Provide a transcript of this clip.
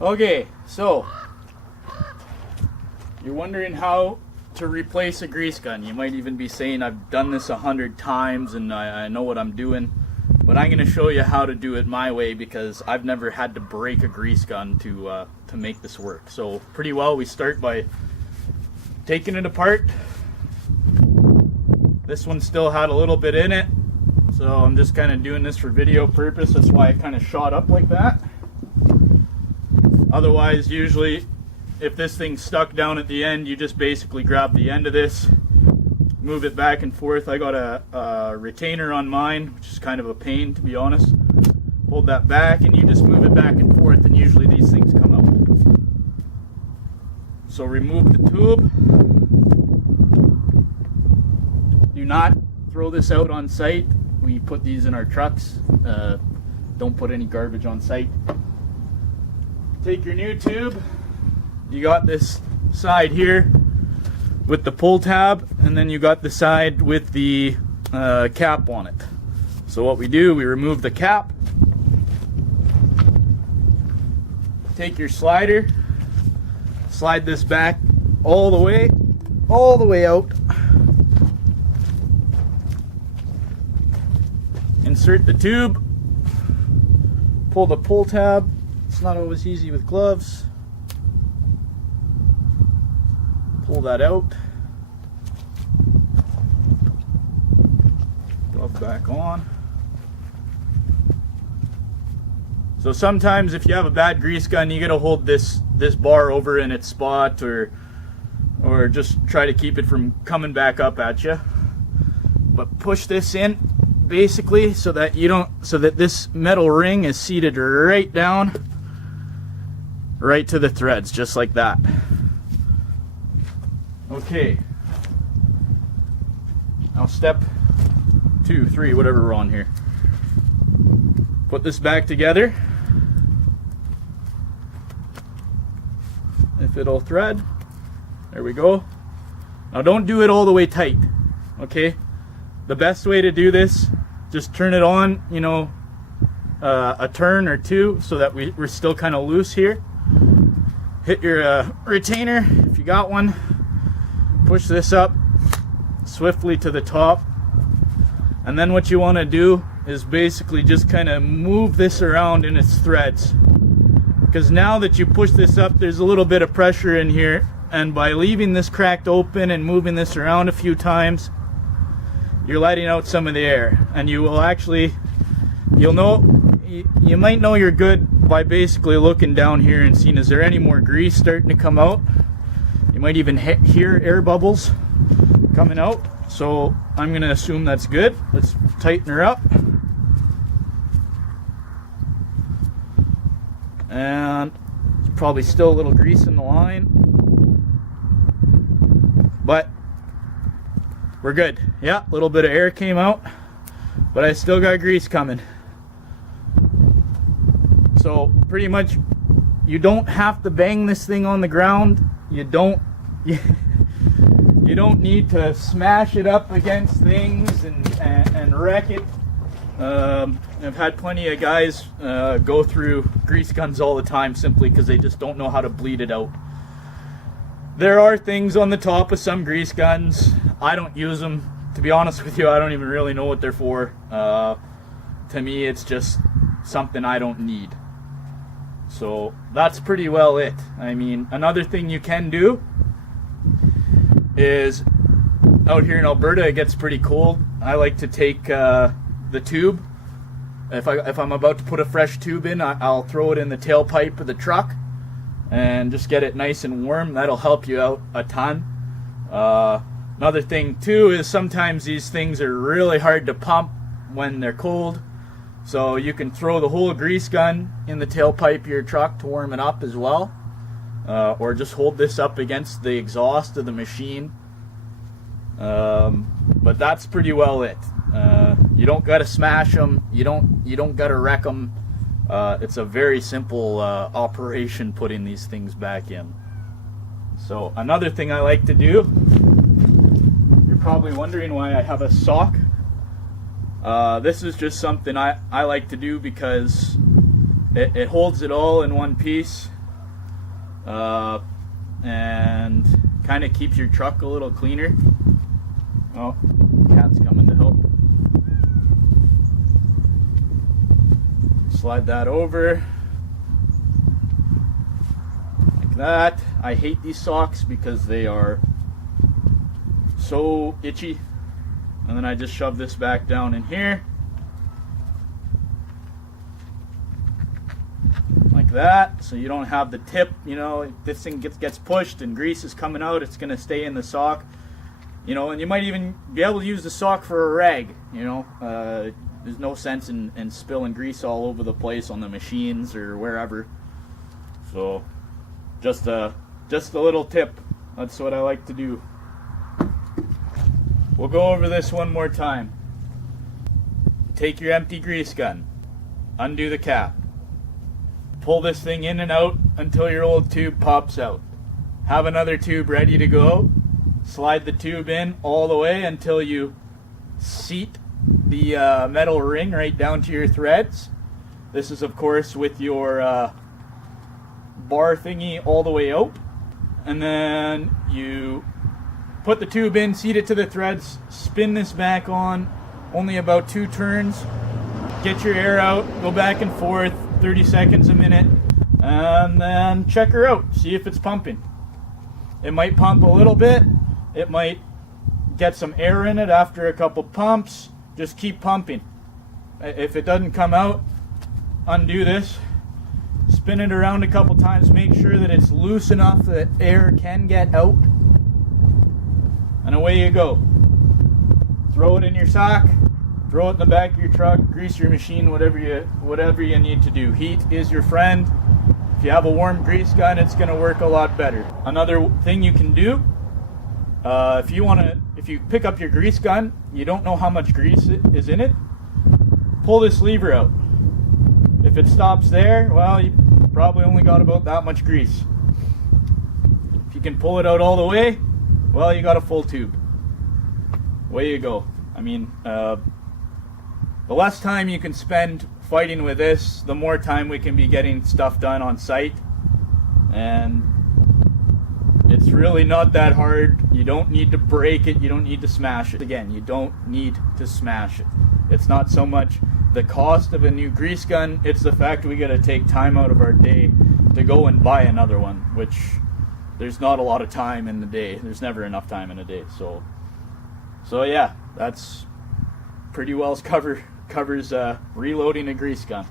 Okay, so you're wondering how to replace a grease gun. You might even be saying, I've done this 100 times and I know what I'm doing, but I'm going to show you how to do it my way because I've never had to break a grease gun to make this work. So pretty well, we start by taking it apart. This one still had a little bit in it, so I'm just kind of doing this for video purpose. That's why it kind of shot up like that. Otherwise, usually if this thing's stuck down at the end, you just basically grab the end of this, move it back and forth. I got a retainer on mine, which is kind of a pain, to be honest. Hold that back and you just move it back and forth, and usually these things come out. So remove the tube. Do not throw this out on site. We put these in our trucks. Don't put any garbage on site. Take your new tube. You got this side here with the pull tab, and then you got the side with the cap on it. So what we do, we remove the cap. Take your slider, slide this back all the way out. Insert the tube, pull the pull tab. It's not always easy with gloves. Pull that out. Glove back on. So sometimes if you have a bad grease gun, you gotta hold this bar over in its spot, or just try to keep it from coming back up at you. But push this in basically so that this metal ring is seated right down, right to the threads, just like that. Okay, now step 2, 3, whatever we're on here. Put this back together. If it'll thread, there we go. Now don't do it all the way tight, okay? The best way to do this, just turn it on, you know, a turn or two, so that we're still kind of loose here. Hit your retainer if you got one. Push this up swiftly to the top, and then what you want to do is basically just kind of move this around in its threads, because now that you push this up, there's a little bit of pressure in here, and by leaving this cracked open and moving this around a few times, you're letting out some of the air, and you will actually, you might know you're good by basically looking down here and seeing, is there any more grease starting to come out? You might even hear air bubbles coming out. So I'm going to assume that's good. Let's tighten her up. And there's probably still a little grease in the line, but we're good. Yeah, a little bit of air came out, but I still got grease coming. So pretty much you don't have to bang this thing on the ground. You don't need to smash it up against things and wreck it. I've had plenty of guys go through grease guns all the time simply because they just don't know how to bleed it out. There are things on the top of some grease guns. I don't use them. To be honest with you, I don't even really know what they're for. To me, it's just something I don't need. So that's pretty well it. I mean, another thing you can do is, out here in Alberta it gets pretty cold. I like to take the tube. If I'm about to put a fresh tube in, I'll throw it in the tailpipe of the truck and just get it nice and warm. That'll help you out a ton. Another thing too is sometimes these things are really hard to pump when they're cold. So you can throw the whole grease gun in the tailpipe of your truck to warm it up as well. Or just hold this up against the exhaust of the machine. But that's pretty well it. You don't got to smash them. You don't got to wreck them. It's a very simple operation putting these things back in. So another thing I like to do, you're probably wondering why I have a sock. This is just something I like to do because it holds it all in one piece. and kind of keeps your truck a little cleaner. Oh, cat's coming to help. Slide that over like that. I hate these socks because they are so itchy. And then I just shove this back down in here like that, so you don't have the tip. You know, if this thing gets pushed and grease is coming out, it's going to stay in the sock. You know, and you might even be able to use the sock for a rag. You know, there's no sense in spilling grease all over the place on the machines or wherever. So just a little tip. That's what I like to do. We'll go over this one more time. Take your empty grease gun, undo the cap, pull this thing in and out until your old tube pops out. Have another tube ready to go. Slide the tube in all the way until you seat the metal ring right down to your threads. This is of course with your bar thingy all the way out. And then you put the tube in, seat it to the threads, spin this back on, only about 2 turns. Get your air out, go back and forth, 30 seconds a minute, and then check her out, see if it's pumping. It might pump a little bit, it might get some air in it after a couple pumps. Just keep pumping. If it doesn't come out, undo this, spin it around a couple times, make sure that it's loose enough that air can get out, and away you go. Throw it in your sock, throw it in the back of your truck, grease your machine, whatever you need to do. Heat is your friend. If you have a warm grease gun, it's going to work a lot better. Another thing you can do, if you pick up your grease gun, you don't know how much grease is in it, pull this lever out. If it stops there, well, you probably only got about that much grease. If you can pull it out all the way, well, you got a full tube. Away you go. I mean, the less time you can spend fighting with this, the more time we can be getting stuff done on site. And it's really not that hard. You don't need to break it. You don't need to smash it. Again, you don't need to smash it. It's not so much the cost of a new grease gun, it's the fact we got to take time out of our day to go and buy another one, which there's not a lot of time in the day. There's never enough time in a day. So yeah, that's pretty well covers reloading a grease gun.